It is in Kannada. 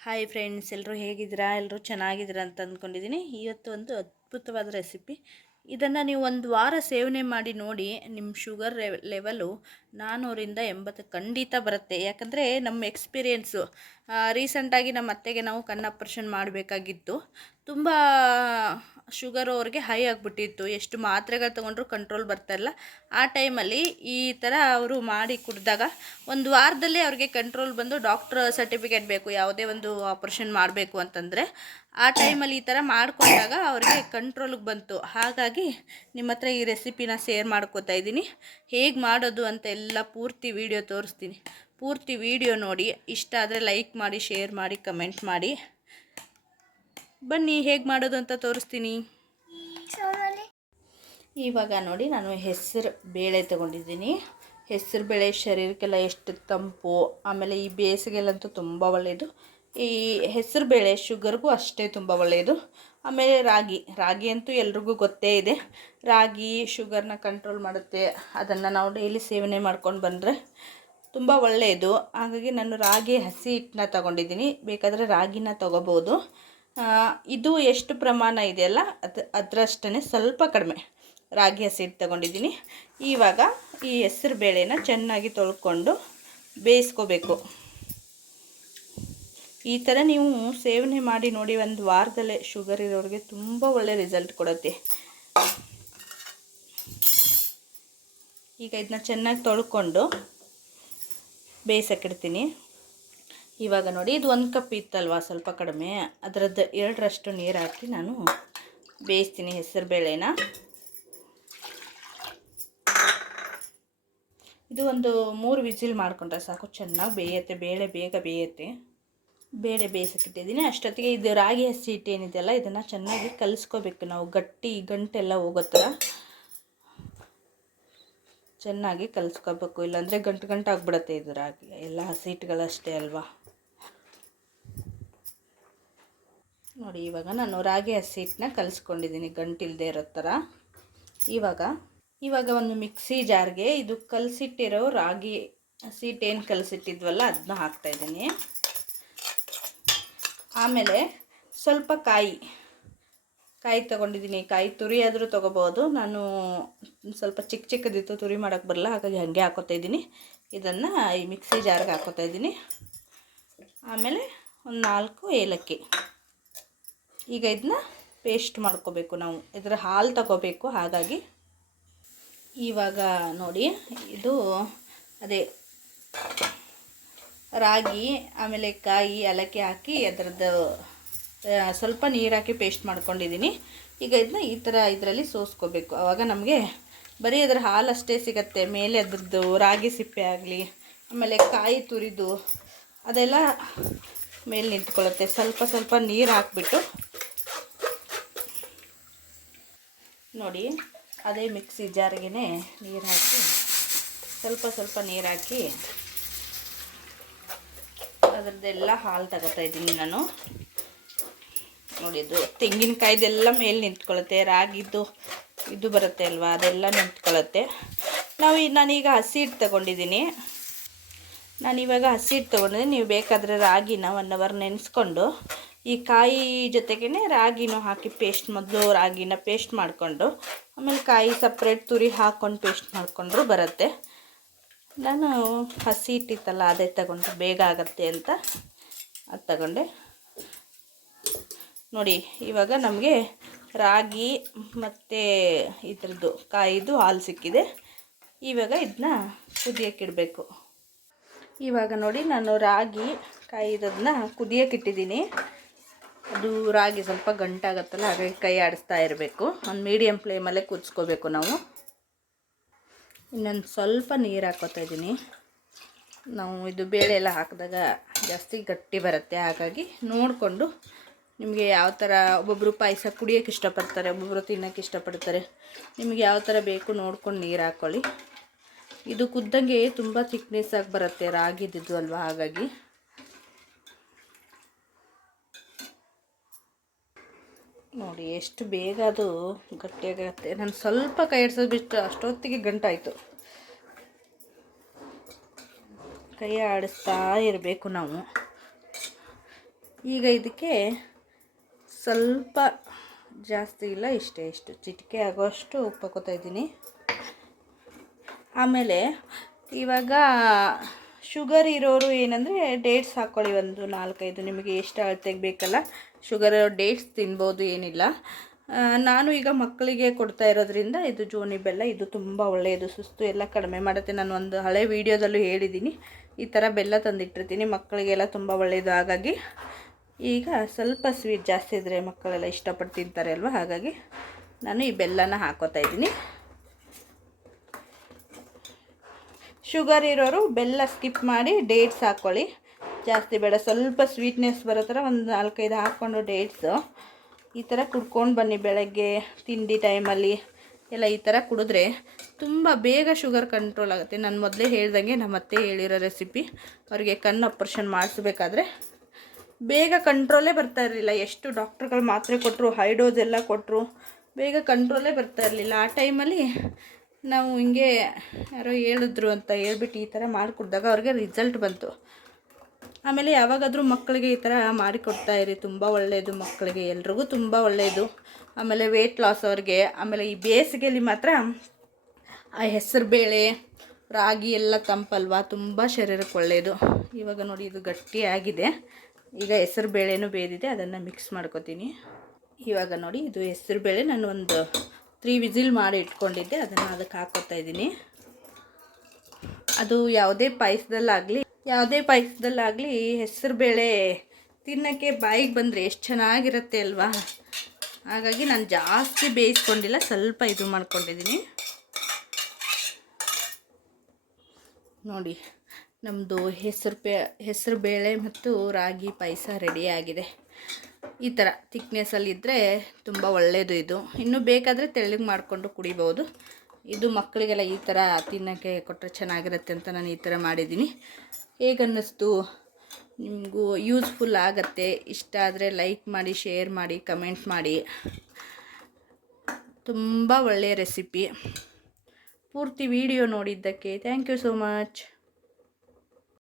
ಹಾಯ್ ಫ್ರೆಂಡ್ಸ್ ಎಲ್ಲರೂ ಹೇಗಿದ್ದೀರಾ? ಎಲ್ಲರೂ ಚೆನ್ನಾಗಿದ್ದೀರಾ ಅಂತ ಅಂದ್ಕೊಂಡಿದ್ದೀನಿ. ಇವತ್ತು ಒಂದು ಅದ್ಭುತವಾದ ರೆಸಿಪಿ ಇದನ್ನು ನೀವು ಒಂದು ವಾರ ಸೇವನೆ ಮಾಡಿ ನೋಡಿ ನಿಮ್ಮ ಶುಗರ್ ಲೆವೆಲು ನಾನ್ನೂರಿಂದ ಎಂಬತ್ತು ಖಂಡಿತ ಬರುತ್ತೆ. ಯಾಕಂದರೆ ನಮ್ಮ ಎಕ್ಸ್ಪೀರಿಯೆನ್ಸು ರೀಸೆಂಟಾಗಿ ನಮ್ಮ ಅತ್ತೆಗೆ ನಾವು ಕಣ್ಣು ಆಪ್ರೇಷನ್ ಮಾಡಬೇಕಾಗಿತ್ತು. ತುಂಬ ಶುಗರು ಅವ್ರಿಗೆ ಹೈ ಆಗಿಬಿಟ್ಟಿತ್ತು. ಎಷ್ಟು ಮಾತ್ರೆಗಳು ತೊಗೊಂಡ್ರು ಕಂಟ್ರೋಲ್ ಬರ್ತಾಯಿಲ್ಲ ಆ ಟೈಮಲ್ಲಿ ಈ ಥರ ಅವರು ಮಾಡಿ ಕುಡಿದಾಗ ಒಂದು ವಾರದಲ್ಲಿ ಅವ್ರಿಗೆ ಕಂಟ್ರೋಲ್ ಬಂದು ಡಾಕ್ಟ್ರ್ ಸರ್ಟಿಫಿಕೇಟ್ ಬೇಕು, ಯಾವುದೇ ಒಂದು ಆಪ್ರೇಷನ್ ಮಾಡಬೇಕು ಅಂತಂದರೆ. ಆ ಟೈಮಲ್ಲಿ ಈ ಥರ ಮಾಡಿಕೊಂಡಾಗ ಅವ್ರಿಗೆ ಕಂಟ್ರೋಲಿಗೆ ಬಂತು. ಹಾಗಾಗಿ ನಿಮ್ಮ ಹತ್ರ ಈ ರೆಸಿಪಿನ ಶೇರ್ ಮಾಡ್ಕೋತಾ ಇದ್ದೀನಿ. ಹೇಗೆ ಮಾಡೋದು ಅಂತ ಎಲ್ಲ ಪೂರ್ತಿ ವಿಡಿಯೋ ತೋರಿಸ್ತೀನಿ. ಪೂರ್ತಿ ವಿಡಿಯೋ ನೋಡಿ. ಇಷ್ಟ ಆದರೆ ಲೈಕ್ ಮಾಡಿ ಶೇರ್ ಮಾಡಿ ಕಮೆಂಟ್ ಮಾಡಿ. ಬನ್ನಿ ಹೇಗೆ ಮಾಡೋದು ಅಂತ ತೋರಿಸ್ತೀನಿ. ಇವಾಗ ನೋಡಿ ನಾನು ಹೆಸರು ಬೇಳೆ ತಗೊಂಡಿದ್ದೀನಿ. ಹೆಸರು ಬೇಳೆ ಶರೀರಕ್ಕೆಲ್ಲ ಎಷ್ಟು ತಂಪು ಆಮೇಲೆ ಈ ಬೇಸಿಗೆಲ್ಲಂತೂ ತುಂಬ ಒಳ್ಳೆಯದು ಈ ಹೆಸರು ಬೇಳೆ ಶುಗರ್ಗೂ ಅಷ್ಟೇ ತುಂಬ ಒಳ್ಳೆಯದು ಆಮೇಲೆ ರಾಗಿ ರಾಗಿ ಅಂತೂ ಎಲ್ರಿಗೂ ಗೊತ್ತೇ ಇದೆ. ರಾಗಿ ಶುಗರ್ನ ಕಂಟ್ರೋಲ್ ಮಾಡುತ್ತೆ. ಅದನ್ನು ನಾವು ಡೈಲಿ ಸೇವನೆ ಮಾಡ್ಕೊಂಡು ಬಂದರೆ ತುಂಬ ಒಳ್ಳೆಯದು. ಹಾಗಾಗಿ ನಾನು ರಾಗಿ ಹಸಿ ಹಿಟ್ಟನ್ನ ತಗೊಂಡಿದ್ದೀನಿ. ಬೇಕಾದರೆ ರಾಗಿನ ತೊಗೋಬೋದು. ಇದು ಎಷ್ಟು ಪ್ರಮಾಣ ಇದೆಯಲ್ಲ ಅದು ಅದರಷ್ಟೇ ಸ್ವಲ್ಪ ಕಡಿಮೆ. ರಾಗಿ ಹಸಿ ಹಿಟ್ಟು ತಗೊಂಡಿದ್ದೀನಿ. ಇವಾಗ ಈ ಹೆಸರು ಬೇಳೆನ ಚೆನ್ನಾಗಿ ತೊಳ್ಕೊಂಡು ಬೇಯಿಸ್ಕೋಬೇಕು. ಈ ಥರ ನೀವು ಸೇವನೆ ಮಾಡಿ ನೋಡಿ, ಒಂದು ವಾರದಲ್ಲೇ ಶುಗರ್ ಇರೋರಿಗೆ ತುಂಬ ಒಳ್ಳೆ ರಿಸಲ್ಟ್ ಕೊಡುತ್ತೆ. ಈಗ ಇದನ್ನ ಚೆನ್ನಾಗಿ ತೊಳ್ಕೊಂಡು ಬೇಯಿಸಕ್ಕಿಡ್ತೀನಿ. ಇವಾಗ ನೋಡಿ, ಇದು ಒಂದು ಕಪ್ ಇತ್ತಲ್ವ, ಸ್ವಲ್ಪ ಕಡಿಮೆ. ಅದರದ್ದು ಎರಡರಷ್ಟು ನೀರು ಹಾಕಿ ನಾನು ಬೇಯಿಸ್ತೀನಿ ಹೆಸರು ಬೇಳೆನ. ಇದು ಒಂದು ಮೂರು ವಿಸಿಲ್ ಮಾಡಿಕೊಂಡ್ರೆ ಸಾಕು, ಚೆನ್ನಾಗಿ ಬೇಯುತ್ತೆ, ಬೇಳೆ ಬೇಗ ಬೇಯುತ್ತೆ. ಬೇಳೆ ಬೇಯಿಸಕ್ಕಿಟ್ಟಿದ್ದೀನಿ. ಅಷ್ಟೊತ್ತಿಗೆ ಇದು ರಾಗಿ ಹಸಿ ಹಿಟ್ಟು ಏನಿದೆಯಲ್ಲ, ಇದನ್ನು ಚೆನ್ನಾಗಿ ಕಲಿಸ್ಕೋಬೇಕು ನಾವು, ಗಟ್ಟಿ ಗಂಟೆಲ್ಲ ಹೋಗೋ ಥರ. ಚೆನ್ನಾಗಿ ಕಲಿಸ್ಕೋಬೇಕು ಇಲ್ಲಾಂದರೆ ಗಂಟು ಗಂಟು ಆಗಿಬಿಡತ್ತೆ ಇದು ರಾಗಿ ಎಲ್ಲ ಹಸಿಟ್ಟುಗಳಷ್ಟೇ ಅಲ್ವಾ? ನೋಡಿ, ಇವಾಗ ನಾನು ರಾಗಿ ಹಸಿಟ್ಟನ್ನ ಕಲಿಸ್ಕೊಂಡಿದ್ದೀನಿ. ಗಂಟಿಲ್ಲದೆ ಇರೋ ಥರ. ಇವಾಗ ಇವಾಗ ಒಂದು ಮಿಕ್ಸಿ ಜಾರ್ಗೆ ಇದು ಕಲಸಿಟ್ಟಿರೋ ರಾಗಿ ಹಸಿ ಹಿಟ್ಟು ಏನು ಕಲಸಿಟ್ಟಿದ್ವಲ್ಲ ಅದನ್ನ ಹಾಕ್ತಾಯಿದ್ದೀನಿ ಆಮೇಲೆ ಸ್ವಲ್ಪ ಕಾಯಿ. ಕಾಯಿ ತೊಗೊಂಡಿದ್ದೀನಿ, ಕಾಯಿ ತುರಿ ಆದರೂ ತೊಗೋಬೋದು. ನಾನು ಸ್ವಲ್ಪ ಚಿಕ್ಕ ಚಿಕ್ಕದಿತ್ತು, ತುರಿ ಮಾಡೋಕ್ಕೆ ಬರಲ್ಲ, ಹಾಗಾಗಿ ಹಾಗೆ ಹಾಕೋತಾ ಇದ್ದೀನಿ. ಇದನ್ನು ಈ ಮಿಕ್ಸಿ ಜಾರ್ಗೆ ಹಾಕೋತಾ ಇದ್ದೀನಿ. ಆಮೇಲೆ ಒಂದು ನಾಲ್ಕು ಏಲಕ್ಕಿ. ಈಗ ಇದನ್ನ ಪೇಸ್ಟ್ ಮಾಡ್ಕೋಬೇಕು ನಾವು. ಇದರ ಹಾಲು ತಗೋಬೇಕು, ಹಾಗಾಗಿ ಇವಾಗ ನೋಡಿ, ಇದು ಅದೇ ರಾಗಿ, ಆಮೇಲೆ ಕಾಯಿ, ಏಲಕ್ಕಿ ಹಾಕಿ ಅದರದ್ದು ಸ್ವಲ್ಪ ನೀರು ಹಾಕಿ ಪೇಸ್ಟ್ ಮಾಡ್ಕೊಂಡಿದ್ದೀನಿ ಈಗ ಇದನ್ನ ಈ ಥರ ಇದರಲ್ಲಿ ಸೋಸ್ಕೋಬೇಕು. ಆವಾಗ ನಮಗೆ ಬರೀ ಅದರ ಹಾಲು ಅಷ್ಟೇ ಸಿಗತ್ತೆ. ಮೇಲೆ ಅದ್ರದ್ದು ರಾಗಿ ಸಿಪ್ಪೆ ಆಗಲಿ, ಆಮೇಲೆ ಕಾಯಿ ತುರಿದು ಅದೆಲ್ಲ ಮೇಲೆ ನಿಂತ್ಕೊಳ್ಳುತ್ತೆ. ಸ್ವಲ್ಪ ಸ್ವಲ್ಪ ನೀರು ಹಾಕ್ಬಿಟ್ಟು ನೋಡಿ, ಅದೇ ಮಿಕ್ಸಿ ಜಾರಿಗೆ ನೀರು ಹಾಕಿ ಸ್ವಲ್ಪ ಸ್ವಲ್ಪ ನೀರು ಹಾಕಿ ಅದರದ್ದೆಲ್ಲ ಹಾಲು ತಗೋತಾ ಇದ್ದೀನಿ ನಾನು. ನೋಡಿದ್ದು ತೆಂಗಿನಕಾಯ್ದೆಲ್ಲ ಮೇಲೆ ನಿಂತ್ಕೊಳ್ಳುತ್ತೆ. ರಾಗಿದ್ದು ಇದು ಬರುತ್ತೆ ಅಲ್ವಾ? ಅದೆಲ್ಲ ನಿಂತ್ಕೊಳ್ಳುತ್ತೆ. ನಾವು ನಾನೀಗ ಹಸಿ ಹಿಟ್ಟು ತೊಗೊಂಡಿದ್ದೀನಿ. ನಾನಿವಾಗ ಹಸಿ ಹಿಟ್ಟು ತೊಗೊಂಡಿದ್ದೀನಿ. ನೀವು ಬೇಕಾದರೆ ರಾಗಿನ ಒನ್ ಅವರ್ ನೆನೆಸ್ಕೊಂಡು, ಈ ಕಾಯಿ ಜೊತೆಗೇ ರಾಗಿನೂ ಹಾಕಿ ಪೇಸ್ಟ್ ಮೊದಲು ರಾಗಿನ ಪೇಸ್ಟ್ ಮಾಡಿಕೊಂಡು, ಆಮೇಲೆ ಕಾಯಿ ಸಪ್ರೇಟ್ ತುರಿ ಹಾಕ್ಕೊಂಡು ಪೇಸ್ಟ್ ಮಾಡಿಕೊಂಡ್ರು ಬರುತ್ತೆ. ನಾನು ಹಸಿ ಹಿಟ್ಟಿತ್ತಲ್ಲ ಅದೇ ತಗೊಂಡು ಬೇಗ ಆಗುತ್ತೆ ಅಂತ ಅದು ತಗೊಂಡೆ. ನೋಡಿ, ಇವಾಗ ನಮಗೆ ರಾಗಿ ಮತ್ತು ಇದ್ರದ್ದು ಕಾಯಿದು ಹಾಲು ಸಿಕ್ಕಿದೆ. ಇವಾಗ ಇದನ್ನ ಕುದಿಯೋಕ್ಕಿಡಬೇಕು ಇವಾಗ ನೋಡಿ, ನಾನು ರಾಗಿ ಕಾಯಿದದನ್ನ ಕುದಿಯೋಕ್ಕಿಟ್ಟಿದ್ದೀನಿ ಅದು ರಾಗಿ ಸ್ವಲ್ಪ ಗಂಟಾಗತ್ತಲ್ಲ ಹಾಗಾಗಿ ಕೈ ಆಡಿಸ್ತಾ ಇರಬೇಕು. ಒಂದು ಮೀಡಿಯಮ್ ಫ್ಲೇಮಲ್ಲೇ ಕುದಿಸ್ಕೋಬೇಕು ನಾವು. ಇನ್ನೊಂದು ಸ್ವಲ್ಪ ನೀರು ಹಾಕೋತಾ ಇದ್ದೀನಿ. ನಾವು ಇದು ಬೇಳೆ ಎಲ್ಲ ಹಾಕಿದಾಗ ಜಾಸ್ತಿ ಗಟ್ಟಿ ಬರುತ್ತೆ, ಹಾಗಾಗಿ ನೋಡಿಕೊಂಡು ನಿಮಗೆ ಯಾವ ಥರ ಒಬ್ಬೊಬ್ಬರು ಪಾಯಸ ಕುಡಿಯೋಕ್ಕೆ ಇಷ್ಟಪಡ್ತಾರೆ ಒಬ್ಬೊಬ್ಬರು ತಿನ್ನೋಕ್ಕೆ ಇಷ್ಟಪಡ್ತಾರೆ, ನಿಮಗೆ ಯಾವ ಥರ ಬೇಕು ನೋಡ್ಕೊಂಡು ನೀರು ಹಾಕ್ಕೊಳ್ಳಿ ಇದು ಕುದ್ದಂಗೆ ತುಂಬ ಆಗಿ ಬರುತ್ತೆ ರಾಗಿದ್ದು ಅಲ್ವಾ ಹಾಗಾಗಿ. ನೋಡಿ ಎಷ್ಟು ಬೇಗ ಅದು ಗಟ್ಟಿಯಾಗತ್ತೆ ನಾನು ಸ್ವಲ್ಪ ಕೈ ಹಿಡ್ಸೋದು ಬಿಟ್ಟು ಅಷ್ಟೊತ್ತಿಗೆ ಗಂಟಾಯಿತು. ಕೈ ಆಡಿಸ್ತಾ ಇರಬೇಕು ನಾವು. ಈಗ ಇದಕ್ಕೆ ಸ್ವಲ್ಪ ಜಾಸ್ತಿ ಇಲ್ಲ, ಇಷ್ಟೇ, ಇಷ್ಟು. ಚಿಟಿಕೆ ಆಗೋಷ್ಟು ಉಪ್ಪು ಹಾಕೋತಾ ಇದ್ದೀನಿ. ಆಮೇಲೆ ಇವಾಗ ಶುಗರ್ ಇರೋರು ಏನಂದರೆ ಡೇಟ್ಸ್ ಹಾಕ್ಕೊಳ್ಳಿ ಒಂದು ನಾಲ್ಕೈದು. ನಿಮಗೆ ಎಷ್ಟು ಅಳತೆಗೆ ಬೇಕಲ್ಲ, ಶುಗರ್ ಡೇಟ್ಸ್ ತಿನ್ಬೋದು, ಏನಿಲ್ಲ. ನಾನು ಈಗ ಮಕ್ಕಳಿಗೆ ಕೊಡ್ತಾ ಇರೋದ್ರಿಂದ ಇದು ಜೋನಿ ಬೆಲ್ಲ, ಇದು ತುಂಬ ಒಳ್ಳೆಯದು, ಸುಸ್ತು ಎಲ್ಲ ಕಡಿಮೆ ಮಾಡುತ್ತೆ. ನಾನು ಒಂದು ಹಳೆ ವೀಡಿಯೋದಲ್ಲೂ ಹೇಳಿದ್ದೀನಿ, ಈ ಥರ ಬೆಲ್ಲ ತಂದಿಟ್ಟಿರ್ತೀನಿ. ಮಕ್ಕಳಿಗೆಲ್ಲ ತುಂಬ ಒಳ್ಳೆಯದು, ಹಾಗಾಗಿ ಈಗ ಸ್ವಲ್ಪ ಸ್ವೀಟ್ ಜಾಸ್ತಿ ಇದ್ದರೆ ಮಕ್ಕಳೆಲ್ಲ ಇಷ್ಟಪಟ್ಟು ತಿಂತಾರೆ ಅಲ್ವಾ? ಹಾಗಾಗಿ ನಾನು ಈ ಬೆಲ್ಲನ ಹಾಕೋತಾ ಇದ್ದೀನಿ. ಶುಗರ್ ಇರೋರು ಬೆಲ್ಲ ಸ್ಕಿಪ್ ಮಾಡಿ ಡೇಟ್ಸ್ ಹಾಕ್ಕೊಳ್ಳಿ ಜಾಸ್ತಿ ಬೇಡ, ಸ್ವಲ್ಪ ಸ್ವೀಟ್ನೆಸ್ ಬರೋ ಥರ ಒಂದು ನಾಲ್ಕೈದು ಹಾಕ್ಕೊಂಡು ಡೇಟ್ಸು ಈ ಥರ ಕುಡ್ಕೊಂಡು ಬನ್ನಿ ಬೆಳಗ್ಗೆ, ತಿಂಡಿ ಟೈಮಲ್ಲಿ ಎಲ್ಲ ಈ ಥರ ಕುಡಿದ್ರೆ ತುಂಬ ಬೇಗ ಶುಗರ್ ಕಂಟ್ರೋಲ್ ಆಗುತ್ತೆ. ನಾನು ಮೊದಲೇ ಹೇಳ್ದಂಗೆ ನಮ್ಮ ಅತ್ತೆ ಹೇಳಿರೋ ರೆಸಿಪಿ ಅವರಿಗೆ ಕಣ್ಣು ಆಪ್ರೇಷನ್ ಮಾಡಿಸ್ಬೇಕಾದ್ರೆ ಬೇಗ ಕಂಟ್ರೋಲೇ ಬರ್ತಾ ಇರಲಿಲ್ಲ. ಎಷ್ಟು ಡಾಕ್ಟ್ರುಗಳು ಮಾತ್ರೆ ಕೊಟ್ಟರು ಹೈ ಡೋಸ್ ಎಲ್ಲ ಕೊಟ್ಟರು ಬೇಗ ಕಂಟ್ರೋಲೇ ಬರ್ತಾ ಇರಲಿಲ್ಲ. ಆ ಟೈಮಲ್ಲಿ ನಾವು ಹಿಂಗೆ ಯಾರೋ ಹೇಳಿದ್ರು ಅಂತ ಹೇಳ್ಬಿಟ್ಟು ಈ ಥರ ಮಾಡಿಕೊಡ್ದಾಗ ಅವ್ರಿಗೆ ರಿಸಲ್ಟ್ ಬಂತು. ಆಮೇಲೆ ಯಾವಾಗಾದರೂ ಮಕ್ಕಳಿಗೆ ಈ ಥರ ಮಾಡಿಕೊಡ್ತಾ ಇರಿ. ತುಂಬ ಒಳ್ಳೆಯದು ಮಕ್ಕಳಿಗೆ. ಎಲ್ರಿಗೂ ತುಂಬ ಒಳ್ಳೆಯದು ಆಮೇಲೆ ವೆಯ್ಟ್ ಲಾಸ್ ಅವ್ರಿಗೆ. ಆಮೇಲೆ ಈ ಬೇಸಿಗೆಯಲ್ಲಿ ಮಾತ್ರ ಆ ಹೆಸರು ಬೇಳೆ, ರಾಗಿ ಎಲ್ಲ ತಂಪಲ್ವಾ? ತುಂಬ ಶರೀರಕ್ಕೆ ಒಳ್ಳೆಯದು ಇವಾಗ ನೋಡಿ, ಇದು ಗಟ್ಟಿಯಾಗಿದೆ ಈಗ ಹೆಸರು ಬೇಳೆನೂ ಬೇದಿದೆ, ಅದನ್ನು ಮಿಕ್ಸ್ ಮಾಡ್ಕೊತೀನಿ. ಇವಾಗ ನೋಡಿ, ಇದು ಹೆಸರು ಬೇಳೆ. ನಾನು ಒಂದು ತ್ರೀ ವಿಸಿಲ್ ಮಾಡಿ ಇಟ್ಕೊಂಡಿದ್ದೆ, ಅದನ್ನು ಅದಕ್ಕೆ ಹಾಕೋತಾ ಇದ್ದೀನಿ. ಅದು ಯಾವುದೇ ಪಾಯಸದಲ್ಲಾಗಲಿ ಯಾವುದೇ ಪಾಯಸದಲ್ಲಾಗಲಿ ಹೆಸರು ಬೇಳೆ ತಿನ್ನೋಕ್ಕೆ ಬಾಯಿಗೆ ಬಂದರೆ ಎಷ್ಟು ಚೆನ್ನಾಗಿರುತ್ತೆ ಅಲ್ವಾ? ಹಾಗಾಗಿ ನಾನು ಜಾಸ್ತಿ ಬೇಯಿಸ್ಕೊಂಡಿಲ್ಲ, ಸ್ವಲ್ಪ ಇದು ಮಾಡ್ಕೊಂಡಿದ್ದೀನಿ. ನೋಡಿ ನಮ್ಮದು ಹೆಸರು ಬೇ ಹೆಸರು ಬೇಳೆ ಮತ್ತು ರಾಗಿ ಪಾಯಸ ರೆಡಿಯಾಗಿದೆ ಈ ಥರ ಥಿಕ್ನೆಸ್ಸಲ್ಲಿದ್ದರೆ ತುಂಬ ಒಳ್ಳೆಯದು ಇದು. ಇನ್ನೂ ಬೇಕಾದರೆ ತೆಳ್ಳಗೆ ಮಾಡಿಕೊಂಡು ಕುಡಿಬೋದು. ಇದು ಮಕ್ಕಳಿಗೆಲ್ಲ ಈ ಥರ ತಿನ್ನೋಕ್ಕೆ ಕೊಟ್ಟರೆ ಚೆನ್ನಾಗಿರುತ್ತೆ ಅಂತ ನಾನು ಈ ಥರ ಮಾಡಿದ್ದೀನಿ. ಹೇಗನ್ನಿಸ್ತು? ನಿಮಗೂ ಯೂಸ್ಫುಲ್ ಆಗುತ್ತೆ. ಇಷ್ಟ ಆದರೆ ಲೈಕ್ ಮಾಡಿ ಶೇರ್ ಮಾಡಿ ಕಮೆಂಟ್ ಮಾಡಿ. ತುಂಬ ಒಳ್ಳೆಯ ರೆಸಿಪಿ ಪೂರ್ತಿ ವಿಡಿಯೋ ನೋಡಿದ್ದಕ್ಕೆ ಥ್ಯಾಂಕ್ ಯು ಸೋ ಮಚ್